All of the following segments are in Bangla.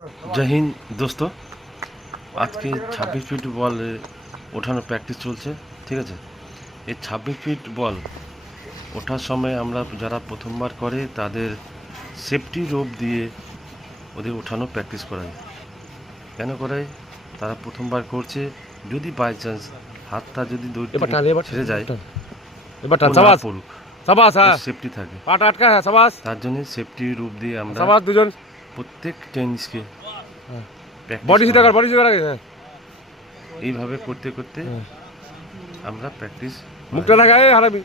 जय हिंद दोस्तों। आज के 26 ফিট বল ওঠানোর প্র্যাকটিস চলছে, ঠিক আছে। এই 26 ফিট বল ওঠার সময় আমরা যারা প্রথমবার করে তাদের সেফটি রোপ দিয়ে ওদের ওঠানোর প্র্যাকটিস করাই। কেন করাই? তারা প্রথমবার করছে, যদি বাই চান্স হাতটা যদি দড়ি থেকে ছেড়ে যায় পড়ুক, সেফটি থাকে। তার জন্য সেফটি রূপ দিয়ে আমরা প্রত্যেক টেনিসকে এইভাবে করতে করতে আমরা প্র্যাকটিস মুখটা লাগাই হারাবি।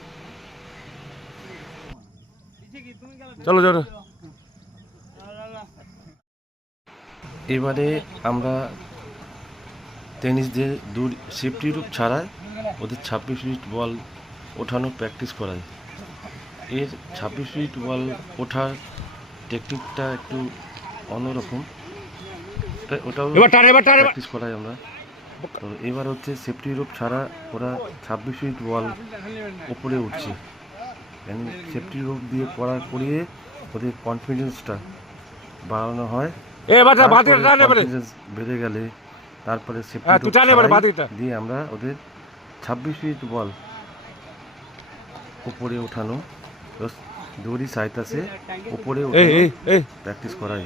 চলো চলো। এবারে আমরা টেনিসদের সেফটি রূপ ছাড়াই ওদের 26 ফিট বল ওঠানোর প্র্যাকটিস করাই। এর 26 ফিট বল ওঠার টেকনিকটা একটু অন্যরকম, ওটাও প্র্যাকটিস করাই আমরা। তো এবার হচ্ছে সেফটি রূপ ছাড়া ওরা 26 ফিট বল উপরে উঠছে। সেফটি রূপ দিয়ে করিয়ে ওদের কনফিডেন্সটা বাড়ানো হয়। কনফিডেন্স বেড়ে গেলে তারপরে সেফটি দিয়ে আমরা ওদের 26 ফিট বল উপরে ওঠানো, দড়ি সাইতাসে উপরে প্র্যাকটিস করাই।